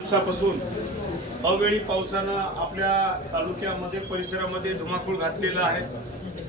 दिवसापासून अवेळी पावसानं आपल्या तालुक्यामध्ये परिसरामध्ये धुमाकूळ घातलेला आहे.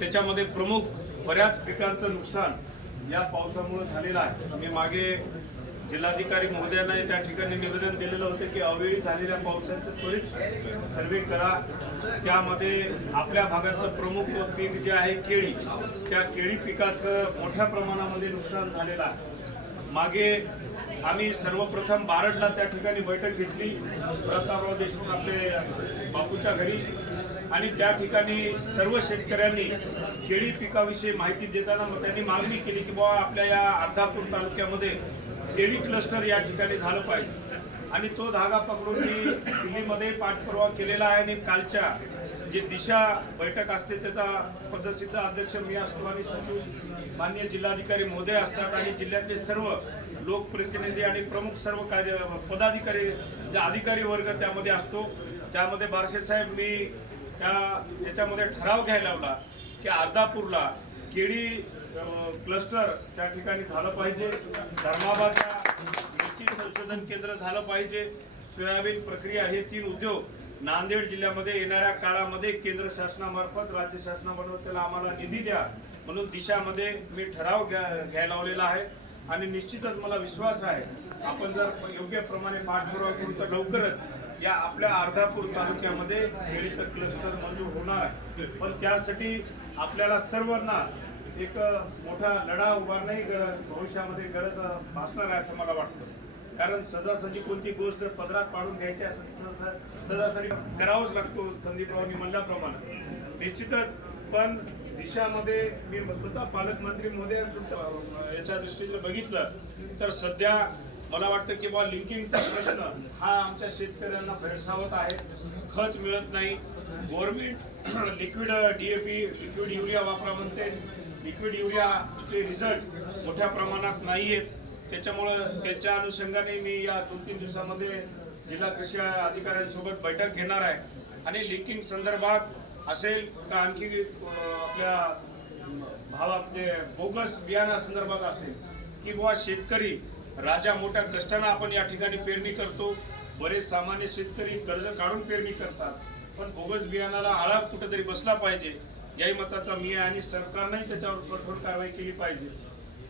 त्याच्यामध्ये प्रमुख बऱ्याच पिकांचं नुकसान या पावसामुळे झालेलं आहे. मी मागे जिल्हाधिकारी महोदयांना त्या ठिकाणी निवेदन दिलेलं होतं की अवेळी झालेल्या पावसाचं त्वरित सर्वे करा. त्यामध्ये आपल्या भागाचं प्रमुख पीक जे आहे केळी त्या केळी पिकाचं मोठ्या प्रमाणामध्ये नुकसान झालेलं आहे. मागे आम्ही सर्वप्रथम बारडला त्या ठिकाणी बैठक घेतली. प्रतापराव देशमुख आपले बापूच्या घरी. आणि त्या ठिकाणी सर्व शेतकऱ्यांनी केळी पिकाविषयी माहिती देताना मग त्यांनी मागणी केली की बाबा आपल्या या अर्धापूर तालुक्यामध्ये केळी क्लस्टर या ठिकाणी झालं पाहिजे. आणि तो धागा पकडून मी दिल्लीमध्ये पाठपुरावा केलेला आहे आणि कालच्या जे दिशा बैठक असते त्याचा पद्धतसिद्ध अध्यक्ष मी असतो आणि सचिव मान्य जिल्हाधिकारी महोदय असतात आणि जिल्ह्यातले सर्व लोकप्रतिनिधी आणि प्रमुख सर्व कार्य पदाधिकारी जे अधिकारी वर्ग त्यामध्ये असतो. त्यामध्ये बारशे साहेब मी त्या याच्यामध्ये ठराव घ्यायला लावला की अर्धापूरला केळी क्लस्टर त्या ठिकाणी झालं पाहिजे. धर्माबादला मिरची संशोधन केंद्र झालं पाहिजे. सोयाबीन प्रक्रिया हे तीन उद्योग नांदेड जिल्ह्यामध्ये येणाऱ्या काळामध्ये केंद्र शासनामार्फत राज्य शासनामार्फत त्याला आम्हाला निधी द्या म्हणून दिशामध्ये मी ठराव घ्या घ्यायला लावलेला आहे. आणि निश्चितच मला विश्वास आहे आपण जर योग्य प्रमाणे पाठपुरावा करू तर लवकरच या आपल्या अर्धापूर तालुक्यामध्ये केळीचं क्लस्टर मंजूर होणार आहे. पण त्यासाठी आपल्याला सर्वांना एक मोठा लढा उभारणंही गर- भविष्यामध्ये गरज भासणार आहे असं मला वाटतं. कारण सदासाठी कोणती गोष्ट पदरात पाडून घ्यायची असेल सदासाठी करावंच लागतो संदीपरावांनी म्हणल्याप्रमाणे. निश्चितच पण दिशामध्ये मी स्वतः पालकमंत्री मोदी सुद्धा याच्या दृष्टीने बघितलं तर सध्या मला वाटतं की बा लिंकिंगचा प्रश्न हा आमच्या शेतकऱ्यांना भेडसावत आहे. खत मिळत नाही. Government liquid DAP liquid urea वापरा म्हणते. लिक्विड युरियाचे रिझल्ट मोठ्या प्रमाणात नाही आहेत त्याच्यामुळं त्याच्या अनुषंगाने मी या दोन तीन दिवसामध्ये जिल्हा कृषी अधिकाऱ्यांसोबत बैठक घेणार आहे. आणि लिंकिंग संदर्भात असेल का आणखी आपल्या भावा म्हणजे बोगस बियाणासंदर्भात असेल किंवा शेतकरी राजा मोठ्या कष्टानं आपण या ठिकाणी पेरणी करतो बरेच सामान्य शेतकरी कर्ज काढून पेरणी करतात पण बोगस बियाणाला आळा कुठेतरी बसला पाहिजे याही मताचा मी आहे आणि सरकारनंही त्याच्यावर कठोर कारवाई केली पाहिजे.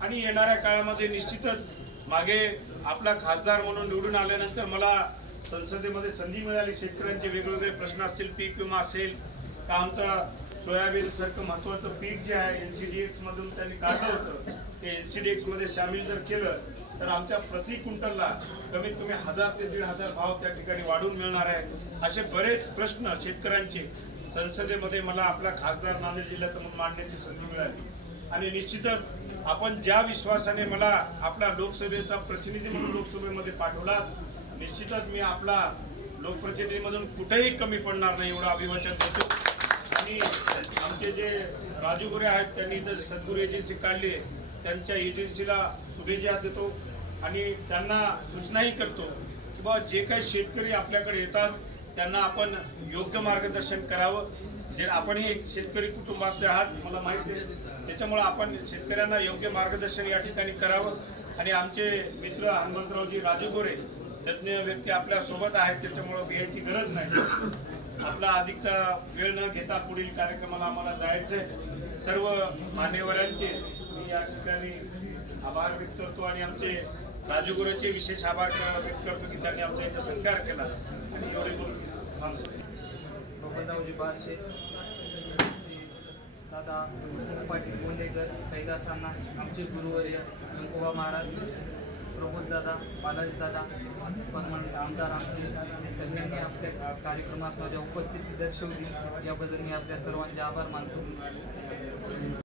आणि येणाऱ्या काळामध्ये निश्चितच मागे आपला खासदार म्हणून निवडून आल्यानंतर मला संसदेमध्ये संधी मिळाली. शेतकऱ्यांचे वेगवेगळे प्रश्न असतील पीक विमा असेल का आमचा सोयाबीन सारखं महत्वाचं पीक जे आहे एनसीडीएक्स मधून त्यांनी काढलं होतं ते एनसीडीएक्समध्ये सामील जर केलं तर आमच्या प्रति क्विंटलला कमीत कमी हजार ते दीड हजार भाव त्या ठिकाणी वाढून मिळणार आहे असे बरेच प्रश्न शेतकऱ्यांचे संसदेमध्ये मला आपला खासदार नांदेड जिल्ह्यात म्हणून मांडण्याची संधी मिळाली. आणि निश्चितच आपण ज्या विश्वासाने मला आपला लोकसभेचा प्रतिनिधी म्हणून लोकसभेमध्ये पाठवला निश्चितच मी आपला लोकप्रतिनिधीमधून कुठेही कमी पडणार नाही एवढं अभिवाचन देतो. आणि आमचे जे राजू गोरे आहेत त्यांनी इथं सद्गुरू एजन्सी काढली त्यांच्या एजन्सीला शुभेच्छा देतो आणि त्यांना सूचनाही करतो की बाबा जे काही शेतकरी आपल्याकडे येतात त्यांना आपण योग्य मार्गदर्शन करावं. जे आपणही एक शेतकरी कुटुंबातले आहात मला माहिती आहे. त्याच्यामुळे आपण शेतकऱ्यांना योग्य मार्गदर्शन या ठिकाणी करावं. आणि आमचे मित्र हनुमंतरावजी राजू गोरे तज्ज्ञ व्यक्ती आपल्यासोबत आहेत त्याच्यामुळं घ्यायची गरज नाही. आपला अधिकचा वेळ न घेता पुढील कार्यक्रमाला आम्हाला जायचंय. सर्व मान्यवरांचे मी या ठिकाणी आभार व्यक्त करतो आणि आमचे राजू गुरुचे विशेष आभार व्यक्त करतो की त्यांनी आमचा इथं सत्कार केला. आणि एवढे बोलून थांबतो. बबनरावजी बारशे दादा पाटील गोंदेकर कैदासांना आमचे गुरुवर्य गंगोबा महाराज प्रबोध दादा बालाजी दादा परमनंट आमदार आमचे हे सगळ्यांनी आपल्या कार्यक्रमात माझ्या उपस्थिती दर्शवली. याबद्दल मी आपल्या सर्वांचे आभार मानतो.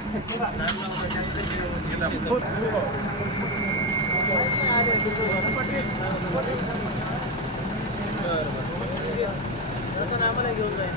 आम्हाला घेऊन जाईल